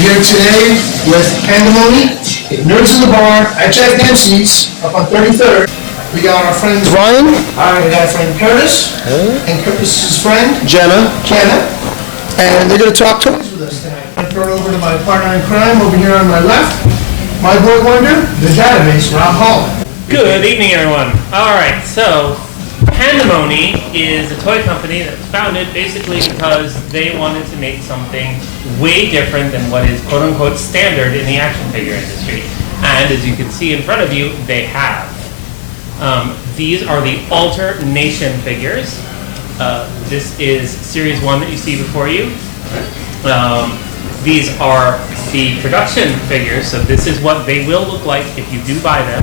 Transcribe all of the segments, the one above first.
We're here today with Panda Mony, Nerds in the Bar at Jack Demsey's up on 33rd. We got our friends Ryan. Hi. We got our friend Curtis. And Curtis's friend Jenna. And they're going to talk toys with us tonight. I'm going to throw it over to my partner in crime over here on my left. My boy wonder, the database, Rob Holland. Good evening, everyone. All right, so Panda Mony is a toy company that was founded basically because they wanted to make something way different than what is quote-unquote standard in the action figure industry. And as you can see in front of you, they have. These are the Alter Nation figures. This is Series 1 that you see before you. These are the production figures, so this is what they will look like if you do buy them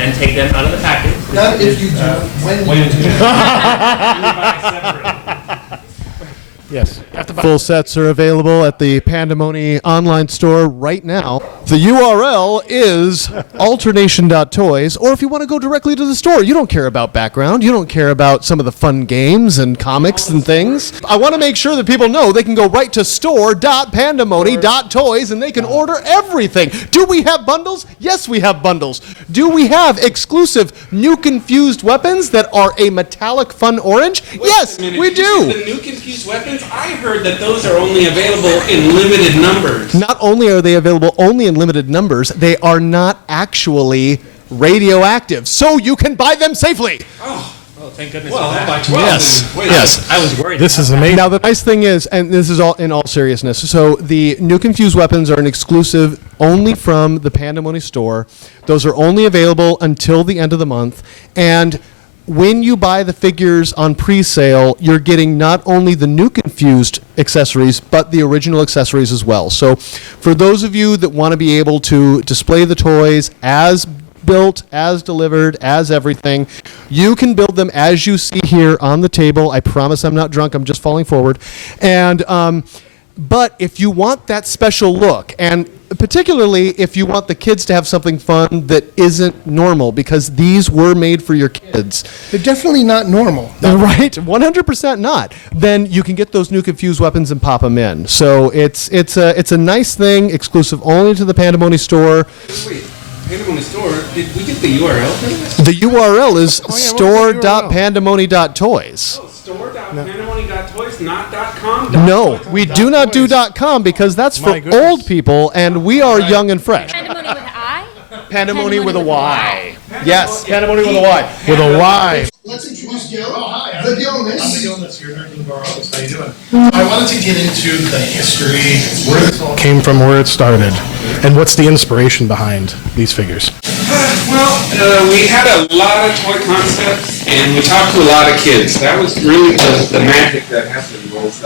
and take them out of the package. Not if you do, when you do. Yes. Full sets are available at the Panda Mony online store right now. The URL is alternation.toys, or if you want to go directly to the store, you don't care about background, you don't care about some of the fun games and comics and things. I want to make sure that people know they can go right to store.pandamony.toys and they can order everything. Do we have bundles? Yes, we have bundles. Do we have exclusive nuke-infused weapons that are a metallic fun orange? Yes, we do. The nuke-infused weapons, I heard that those are only available in limited numbers. Not only are they available only in limited numbers, they are not actually radioactive, so you can buy them safely. Oh, thank goodness Well, for that. by 12. Yes. I was worried. This is amazing. Now, the nice thing is, and this is all in all seriousness, so the nuke-infused weapons are an exclusive only from the Panda Mony store. Those are only available until the end of the month, and when you buy the figures on pre-sale, you're getting not only the nuke-infused accessories, but the original accessories as well. So for those of you that want to be able to display the toys as built, as delivered, as everything, you can build them as you see here on the table. I promise I'm not drunk. I'm just falling forward. And but if you want that special look, and particularly if you want the kids to have something fun that isn't normal, because these were made for your kids. They're definitely not normal. Right? 100% not. Then you can get those nuke-infused weapons and pop them in. So it's a nice thing, exclusive only to the Panda Mony store. Wait, Panda Mony store, did we get the URL for this? The URL is store.pandamony.toys. Oh, store.pandamony.toys, not .com? No, we do not do .com because that's for old people, and we are young and fresh. Panda Mony with an I? Panda Mony with a Y. Yes, Panda Mony with a Y. With a Y. Let's introduce Gil. Oh, hi. The Gilness. I'm the Gilness. You're Nerd in the Bar host. How you doing? I wanted to get into the history, where this all came from, where it started, and what's the inspiration behind these figures. We had a lot of toy concepts, and we talked to a lot of kids. That was really the magic that happened. Was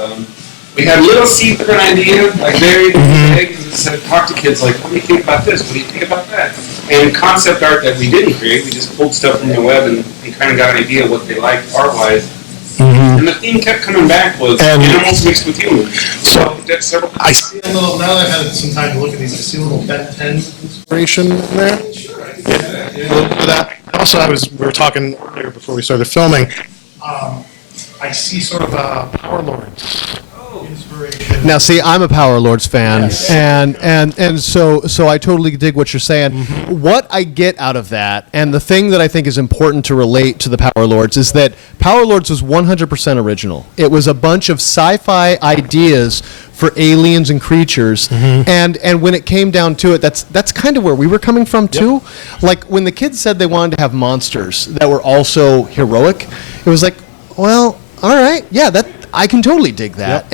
we had little seeds of an idea, like very big, and said, talk to kids like, what do you think about this? What do you think about that? And concept art that we didn't create, we just pulled stuff from the web and kind of got an idea of what they liked art-wise. And the theme kept coming back was animals mixed with humans. So that's several. I see a little, now that I've had some time to look at these, I see a little Ben 10 inspiration in there. Sure, I can Yeah, a little bit of that. Also, we were talking earlier before we started filming. I see sort of a Power Lords inspiration. Now, see, I'm a Power Lords fan, yes. and so I totally dig what you're saying. What I get out of that, and the thing that I think is important to relate to the Power Lords, is that Power Lords was 100% original. It was a bunch of sci-fi ideas for aliens and creatures, and when it came down to it, that's kind of where we were coming from too. Like when the kids said they wanted to have monsters that were also heroic, it was like, well, all right, yeah, that I can totally dig that.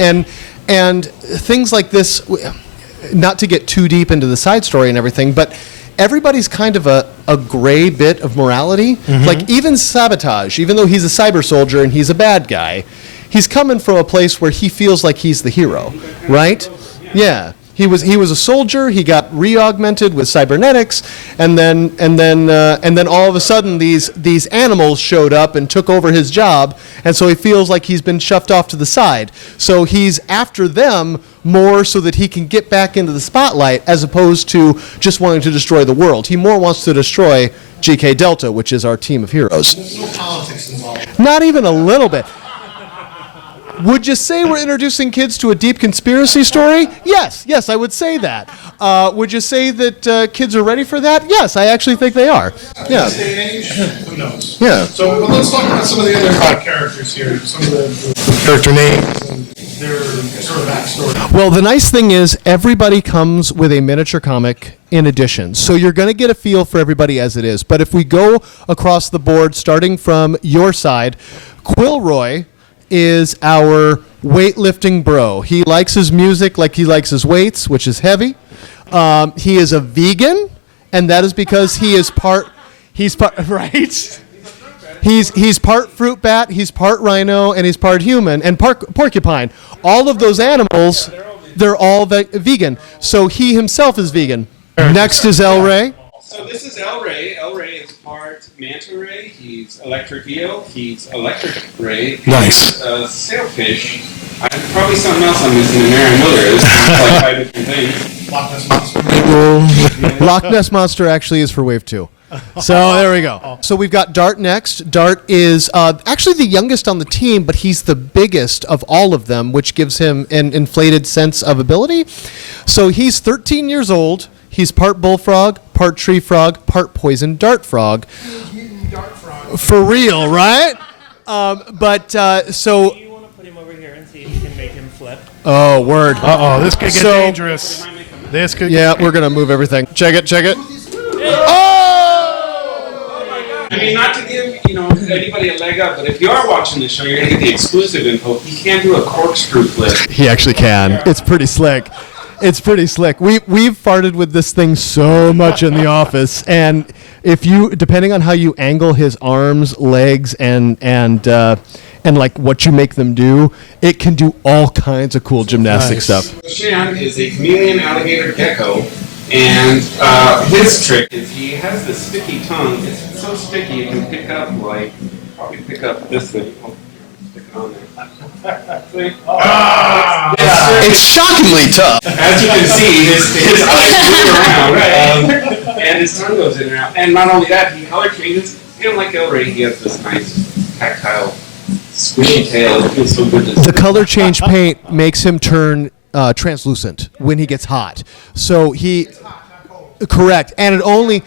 And things like this, not to get too deep into the side story and everything, but everybody's kind of a gray bit of morality. Like even Sabotage, even though he's a cyber soldier and he's a bad guy, he's coming from a place where he feels like he's the hero, right? Yeah. He was a soldier. He got re-augmented with cybernetics, and then all of a sudden these animals showed up and took over his job, and so he feels like he's been shoved off to the side. So he's after them more so that he can get back into the spotlight, as opposed to just wanting to destroy the world. He more wants to destroy GK Delta, which is our team of heroes. There's no politics involved. Not even a little bit. Would you say we're introducing kids to a deep conspiracy story? Yes, I would say that. Would you say that kids are ready for that? Yes, I actually think they are. Yeah. This day and age, who knows? Yeah. So, but let's talk about some of the other characters here, some of the character names and their sort of backstory. Well, the nice thing is everybody comes with a miniature comic in addition. So you're going to get a feel for everybody as it is. But if we go across the board, starting from your side, Quilroy is our weightlifting bro. He likes his music like he likes his weights, which is heavy. He is a vegan, and that is because he's part, right? He's part fruit bat, he's part rhino, and he's part human, and part porcupine. All of those animals, they're all vegan. So he himself is vegan. Next is El Rey. So this is El Rey. El Rey is part manta ray. He's electric eel. He's electric ray. Nice. He's sailfish. Probably something else I'm missing in there. I know there is. It's like 5 different things. Loch Ness Monster. Loch Ness Monster actually is for Wave 2. So there we go. So we've got Dart next. Dart is actually the youngest on the team, but he's the biggest of all of them, which gives him an inflated sense of ability. So he's 13 years old. He's part bullfrog, part tree frog, part poison dart frog. For real, right? So... Do you want to put him over here and see if you can make him flip? Oh, word. Uh-oh, this could get dangerous. This could Yeah, we're going to move everything. Check it. I mean, not to give anybody a leg up, but if you are watching the show, you're gonna get the exclusive info. He can do a corkscrew flip. He actually can. It's pretty slick. We've farted with this thing so much in the office, and if you, depending on how you angle his arms, legs, and like what you make them do, it can do all kinds of cool gymnastic stuff. Shan is a chameleon alligator gecko, and his trick is he has this sticky tongue. It's so sticky it can probably pick up this thing. Oh, stick it on there. See? It's shockingly tough. As you can see, his eyes move around, and his tongue goes in and out. And not only that, he color changes. And like El Rey, he has this nice tactile, squishy tail. It feels so good to see. The color change paint makes him turn translucent when he gets hot. So he... Correct, and it only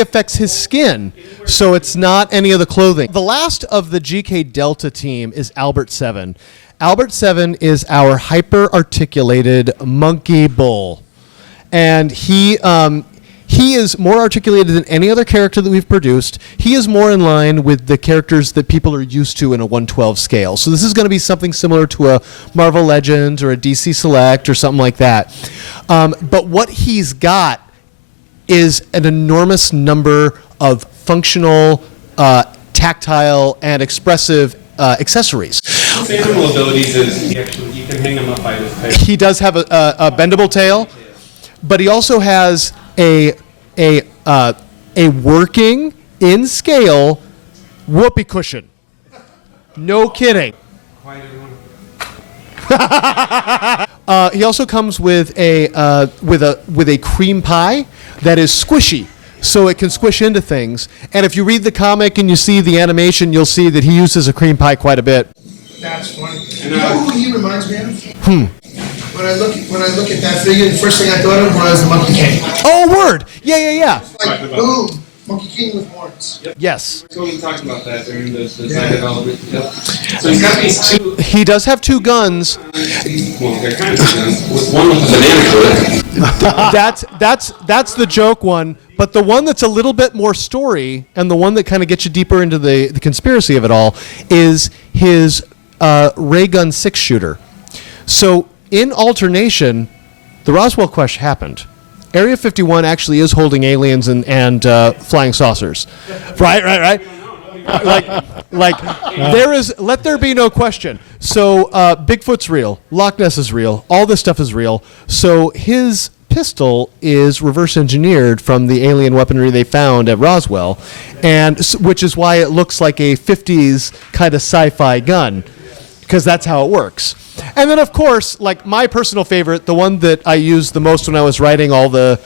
affects his skin, so it's not any of the clothing. The last of the GK Delta team is Albert 7. Albert 7 is our hyper-articulated monkey bull, and he is more articulated than any other character that we've produced. He is more in line with the characters that people are used to in a 1/12 scale. So this is going to be something similar to a Marvel Legends or a DC Select or something like that. But what he's got is an enormous number of functional, tactile, and expressive accessories. His animal abilities is you can hang him up by his tail. He does have a bendable tail, but he also has a working, in scale, whoopee cushion. No kidding. Why do you want He also comes with a cream pie that is squishy, so it can squish into things. And if you read the comic and you see the animation, you'll see that he uses a cream pie quite a bit. That's funny. You know who he reminds me of? When I look at that figure, the first thing I thought of was the Monkey King. Oh, word! Yeah. Like, boom, Monkey King with horns. Yep. Yes. So we talked about that during the design development. Yep. So he's got these two. He does have two guns. Well, they're kind of two guns. With one with a banana to it. That's the joke one. But the one that's a little bit more story, and the one that kind of gets you deeper into the conspiracy of it all, is his ray gun 6-shooter. So in Alter Nation, the Roswell crash happened. Area 51 actually is holding aliens and flying saucers. Right. Like there is, let there be no question. So Bigfoot's real. Loch Ness is real. All this stuff is real. So his pistol is reverse engineered from the alien weaponry they found at Roswell, and which is why it looks like a 50s kind of sci-fi gun, because that's how it works. And then, of course, like my personal favorite, the one that I used the most when I was writing all the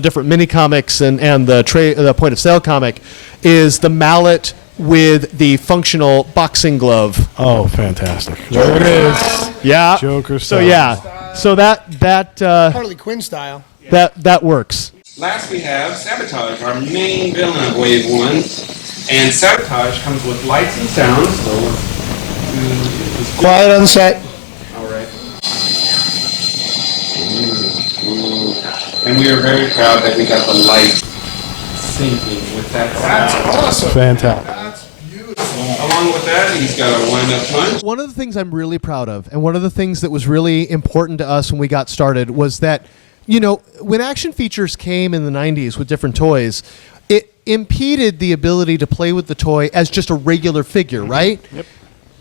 different mini comics and the point of sale comic, is the mallet with the functional boxing glove. Oh, fantastic. There it is. Yeah. Joker So style. yeah. So that Harley Quinn style. that works. Last we have Sabotage, our main villain of Wave 1. And Sabotage comes with lights and sounds, so Quiet on set. all right. And we are very proud that we got the light syncing with that sound. Awesome. Fantastic. That's beautiful. Along with that, he's got a wind-up punch. One of the things I'm really proud of, and one of the things that was really important to us when we got started, was that, you know, when action features came in the 90s with different toys, it impeded the ability to play with the toy as just a regular figure, right? Yep.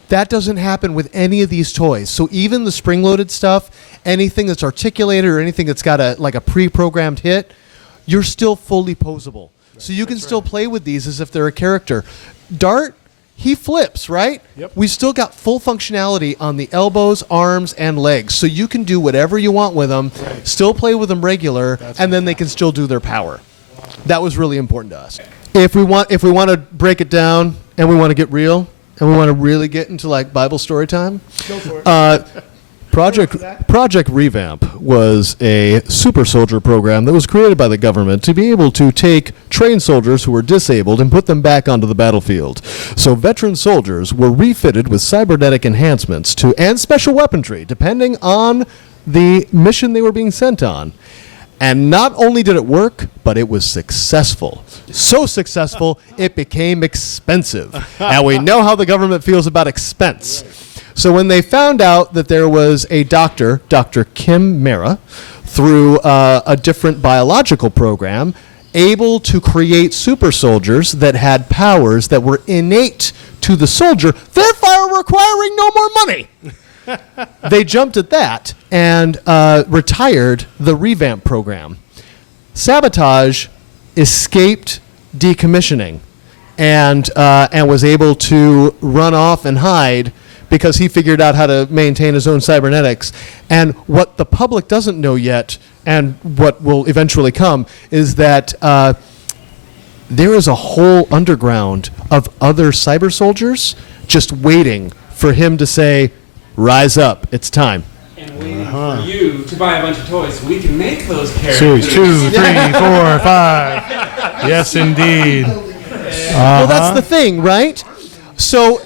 That doesn't happen with any of these toys. So even the spring-loaded stuff, anything that's articulated or anything that's got a pre-programmed hit, you're still fully posable. So you can still play with these as if they're a character. Dart, he flips, right? Yep. We still got full functionality on the elbows, arms, and legs. So you can do whatever you want with them, still play with them regular, and then they can still do their power. That was really important to us. If we want to break it down and we want to get real and we want to really get into like Bible story time, Go for it. Project Revamp was a super soldier program that was created by the government to be able to take trained soldiers who were disabled and put them back onto the battlefield. So veteran soldiers were refitted with cybernetic enhancements and special weaponry depending on the mission they were being sent on. And not only did it work, but it was successful. So successful, it became expensive. And we know how the government feels about expense. So when they found out that there was a doctor, Dr. Kim Mara, through a different biological program, able to create super soldiers that had powers that were innate to the soldier, therefore requiring no more money. They jumped at that and retired the revamp program. Sabotage escaped decommissioning and was able to run off and hide because he figured out how to maintain his own cybernetics. And what the public doesn't know yet, and what will eventually come, is that there is a whole underground of other cyber soldiers just waiting for him to say, rise up, it's time. And waiting for you to buy a bunch of toys so we can make those Series characters. 2, 3, 4, 5. Yes, indeed. Well, that's the thing, right? So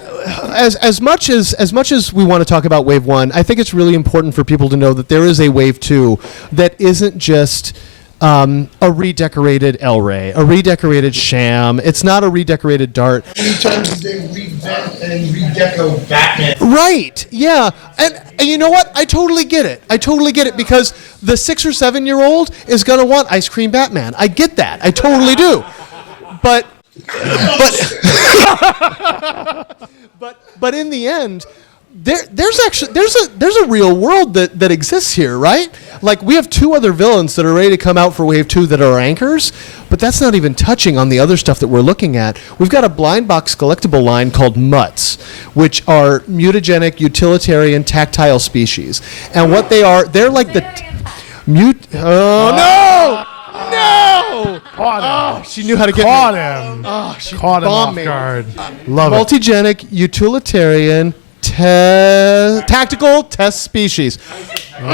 as much as we want to talk about Wave 1, I think it's really important for people to know that there is a Wave 2 that isn't just a redecorated El Rey, a redecorated Sham. It's not a redecorated Dart. Many times they revamp and redeco Batman. Right, yeah. And you know what? I totally get it because the 6 or 7 year old is going to want Ice Cream Batman. I get that. I totally do. But in the end, there's a real world that exists here, right? Like we have 2 other villains that are ready to come out for Wave 2 that are anchors, but that's not even touching on the other stuff that we're looking at. We've got a blind box collectible line called Mutts, which are mutagenic, utilitarian, tactile species. And what they are, they're like the oh no! No! Caught him. She knew how to get Caught me. him. Oh, she Caught him off bombed me. guard. Love it. Multigenic, utilitarian, tactical test species. You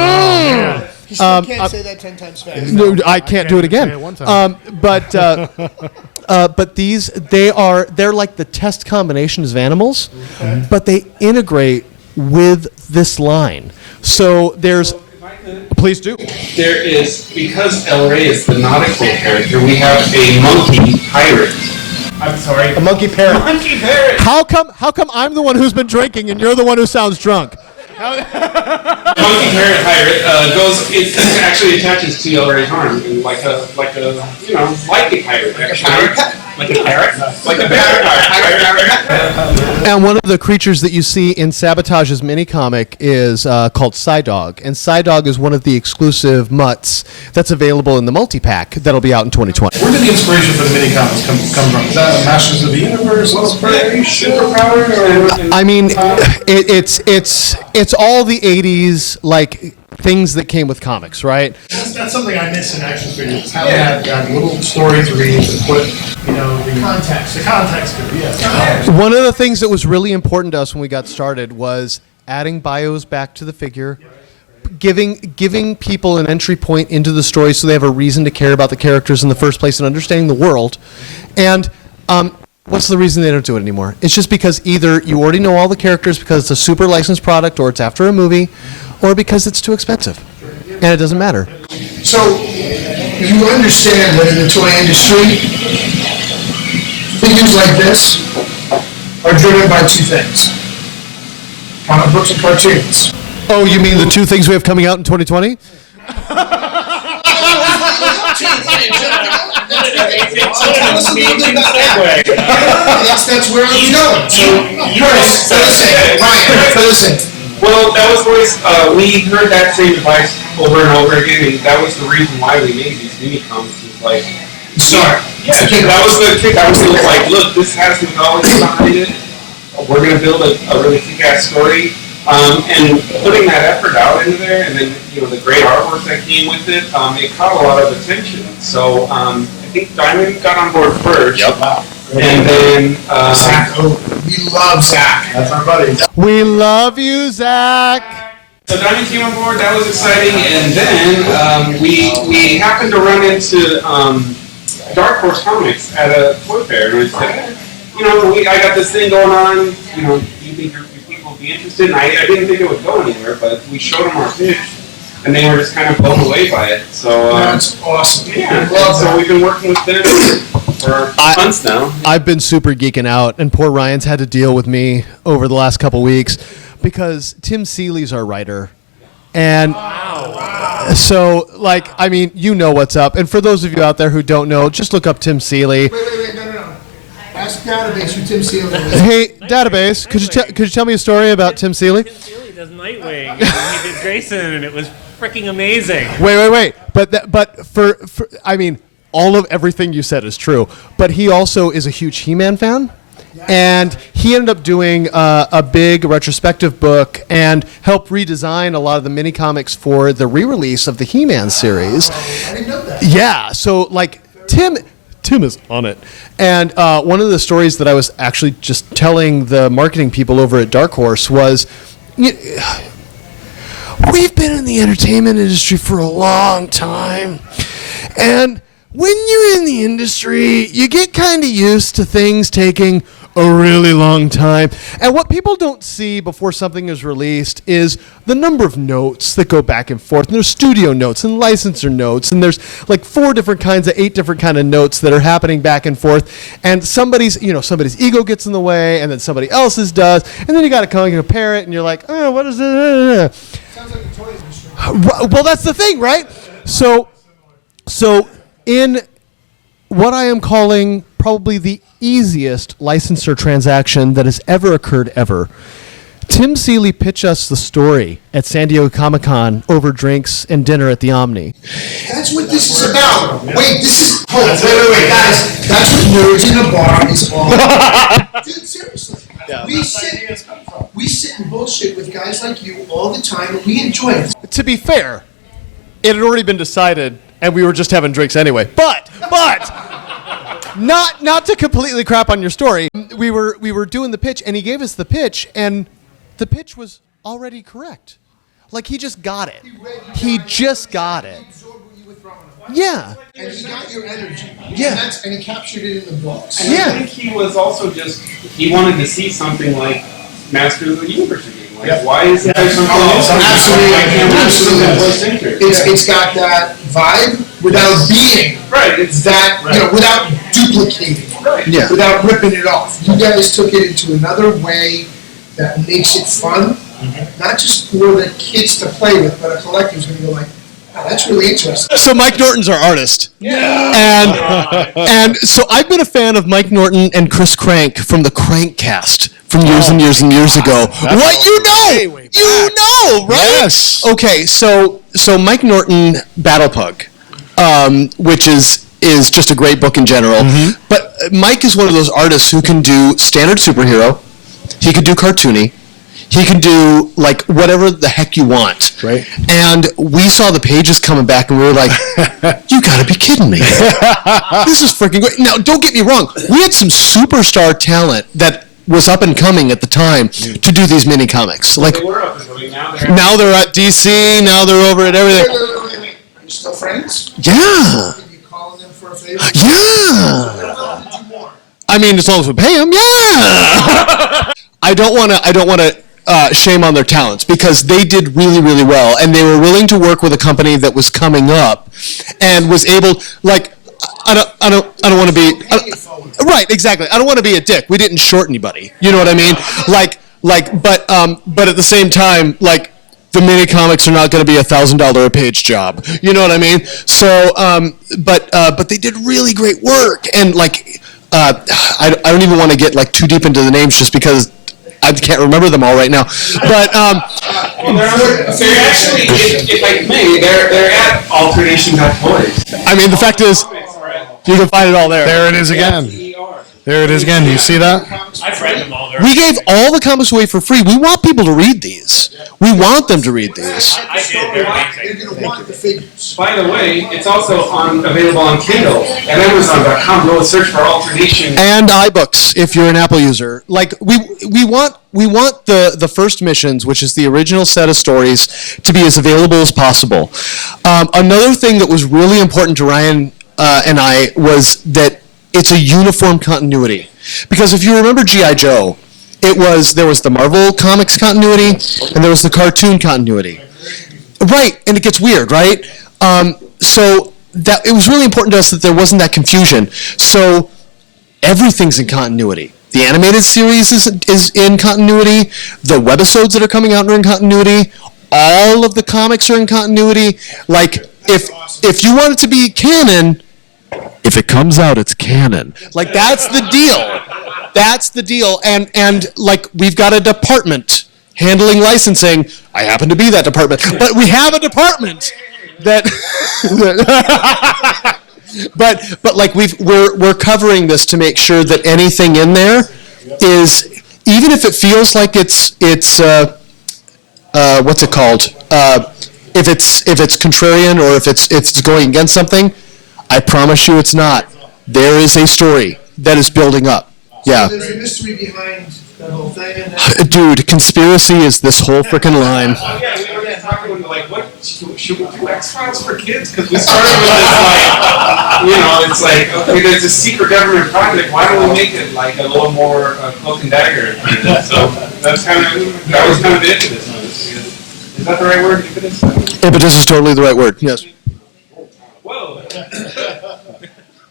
still can't say that 10 times fast. No, I can't do it say again. it one time. But these they're like the test combinations of animals, but they integrate with this line. So there's. If I could, Please do. there is, because El Rey is the nautical character, we have a monkey pirate. I'm sorry. A monkey parrot. Monkey parrot! How come I'm the one who's been drinking and you're the one who sounds drunk? Monkey parrot pirate it actually attaches to El Rey's arm, and like a lightning pirate. Like a parrot? Like a parrot pirate. And one of the creatures that you see in Sabotage's mini comic is called Psydog, and Psydog is one of the exclusive mutts that's available in the multi-pack that'll be out in 2020. Where did the inspiration for the mini comics come from? Is that Masters of the Universe? Superpower? I mean, it's all the 80s, like things that came with comics, right? That's something I miss in action figures. How they had little story to read to put, the context. The context to it, yes. One of the things that was really important to us when we got started was adding bios back to the figure, giving people an entry point into the story so they have a reason to care about the characters in the first place and understanding the world. And what's the reason they don't do it anymore? It's just because either you already know all the characters because it's a super licensed product or it's after a movie, or because it's too expensive. And it doesn't matter. So, you understand that in the toy industry, figures like this are driven by two things. Comic books and cartoons. Oh, you mean the two things we have coming out in 2020? That's where I was going. So, listen. Well, that was always, we heard that same advice over and over again, and that was the reason why we made these mini comics. Was like, start. Yeah, that was the kick. It was like, look, this has mythology behind it. We're going to build a really kick-ass story. And putting that effort out into there, and then the great artwork that came with it, it caught a lot of attention. So I think Diamond got on board first. Yep. And then Zach, we love Zach. That's our buddy. We love you, Zach. So Diamond came on board. That was exciting. And then we happened to run into Dark Horse Comics at a toy fair, and I said, I got this thing going on. Do you think your people would be interested? And I didn't think it would go anywhere, but we showed them our pitch, and they were just kind of blown away by it. So that's awesome. Yeah. So we've been working with them for months now. I've been super geeking out, and poor Ryan's had to deal with me over the last couple weeks because Tim Seeley's our writer. And so, you know what's up. And for those of you out there who don't know, just look up Tim Seeley. Wait, no. Ask Database who Tim Seeley is. Hey, Database, could you tell me a story about Tim Seeley? Tim Seeley does Nightwing. And he did Grayson, and it was freaking amazing. Wait. But for all of everything you said is true. But he also is a huge He-Man fan. And he ended up doing a big retrospective book and helped redesign a lot of the mini comics for the re-release of the He-Man series. I didn't know that. Yeah, so Tim is on it. And one of the stories that I was actually just telling the marketing people over at Dark Horse was, we've been in the entertainment industry for a long time. And when you're in the industry, you get kind of used to things taking a really long time. And what people don't see before something is released is the number of notes that go back and forth. And there's studio notes and licensor notes. And there's like 8 different kind of notes that are happening back and forth. And somebody's ego gets in the way, and then somebody else's does. And then you got to come and compare it, and you're like, oh, what is it? Sounds like the toy industry. Well, that's the thing, right? So in what I am calling probably the easiest licensor transaction that has ever occurred ever, Tim Seeley pitched us the story at San Diego Comic-Con over drinks and dinner at the Omni. That's what this is about. Wait, wait, guys. That's what Nerds in a Bar is all about. Dude, seriously. Yeah. We sit and bullshit with guys like you all the time, and we enjoy it. To be fair, it had already been decided, and we were just having drinks anyway. But not to completely crap on your story. We were doing the pitch, and he gave us the pitch, and the pitch was already correct. Like, he just got it. He just got it. Yeah. And he got your energy. Yeah. And he captured it in the books. And I think he was also he wanted to see something like Master of the Universe again. Like, why isn't there something else? Absolutely. It's got that vibe without being. Right. It's that, without duplicating. Right. Yeah. Without ripping it off. You guys took it into another way that makes it fun. Not just for the kids to play with, but a collector's going to go like, wow, that's really interesting. So Mike Norton's our artist. Yeah. And so I've been a fan of Mike Norton and Chris Crank from the Crankcast from years and years and years ago. What you know, right? Yes. Okay, so Mike Norton, Battle Pug, which is just a great book in general. Mm-hmm. But Mike is one of those artists who can do standard superhero. He could do cartoony. He can do like whatever the heck you want. Right. And we saw the pages coming back and we were like, you gotta be kidding me. This is freaking great. Now, don't get me wrong. We had some superstar talent that was up and coming at the time to do these mini comics. Like, They were up and coming. now they're at DC, now they're over at everything. Are you still friends? Yeah. Are you calling them for a favor? Yeah. I mean, as long as we pay them, yeah. I don't want to shame on their talents because they did really, really well, and they were willing to work with a company that was coming up, and was able. Like, I don't want to be. Right, exactly. I don't want to be a dick. We didn't short anybody. You know what I mean? But at the same time, like, the mini comics are not going to be $1,000 a page job. You know what I mean? So, but they did really great work, and like. I don't even want to get like too deep into the names just because I can't remember them all right now. But they're actually, if I may, they're at alternation.toys. I mean, the fact is, you can find it all there. There it is again. There it is again. Do you see that? I've read them all. We gave all the comics away for free. We want people to read these. We want them to read these. I did. They're amazing. They're going to want the figures. By the way, it's also available on Kindle at Amazon.com. Go and search for Alternation. And iBooks, if you're an Apple user. Like, we want the first missions, which is the original set of stories, to be as available as possible. Another thing that was really important to Ryan and I was that it's a uniform continuity. Because if you remember G.I. Joe, there was the Marvel Comics continuity, and there was the cartoon continuity. Right, and it gets weird, right? So that it was really important to us that there wasn't that confusion. So everything's in continuity. The animated series is in continuity. The webisodes that are coming out are in continuity. All of the comics are in continuity. Like, if you want it to be canon, if it comes out, it's canon. Like, that's the deal. That's the deal. And like, we've got a department handling licensing. I happen to be that department. But we have a department that but like we're covering this to make sure that anything in there is, even if it feels like it's what's it called? If it's contrarian or if it's going against something, I promise you it's not. There is a story that is building up. Yeah. So there's a mystery behind that whole thing. And Dude, conspiracy is this whole freaking line. Yeah, we were talking like, what should we do X-Files for kids? Because we started with this like, it's like, okay, there's a secret government project. Why don't we make it like a little more cloak and dagger? So that was kind of the impetus of this. Is that the right word? Impetus? Impetus is totally the right word. Yes. Whoa.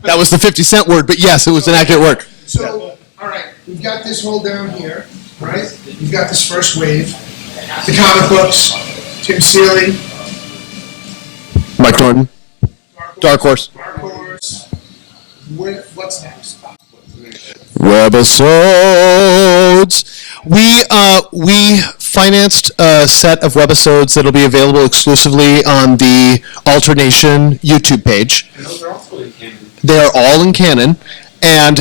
That was the 50-cent word, but yes, it was an accurate word. so, all right, we've got this whole down here, right? We've got this first wave. The comic books, Tim Seeley, Mike Norton, Dark Horse. Dark Horse. What's next? Webisodes. We financed a set of webisodes that'll be available exclusively on the Alter Nation YouTube page. And those are also in canon. They are all in canon, and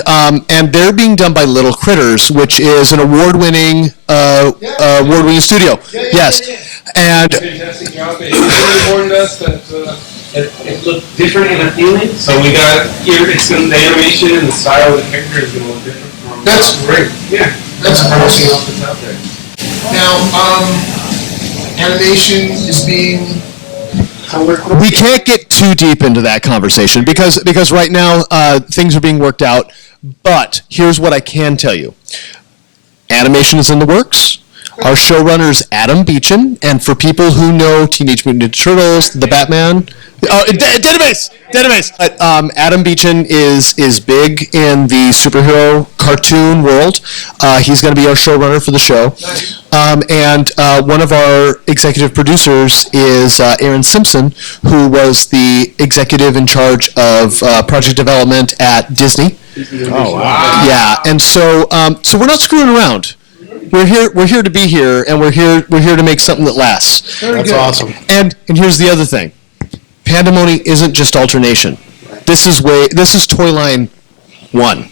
they're being done by Little Critters, which is an award-winning studio. Yes, and Fantastic job. It really warned us that it looked different and appealing. So we got here. The animation and the style of the character is going to look different from. That's great. Yeah. That's everything awesome. else that's out there. Now, animation is being. we can't get too deep into that conversation because right now things are being worked out. But here's what I can tell you: animation is in the works. Our showrunner is Adam Beechin, and for people who know Teenage Mutant Ninja Turtles, the Batman, database. But Adam Beechin is big in the superhero cartoon world. He's going to be our showrunner for the show, and one of our executive producers is Aaron Simpson, who was the executive in charge of project development at Disney. Oh, wow. Yeah, and so we're not screwing around. We're here to be here, and we're here to make something that lasts. That's awesome. And here's the other thing. Panda Mony isn't just Alter Nation. This is Toy Line 1.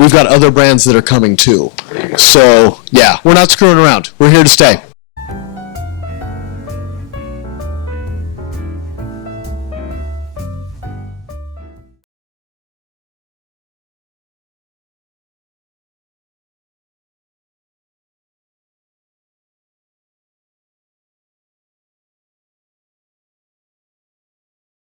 we've got other brands that are coming too. So, yeah, we're not screwing around. We're here to stay.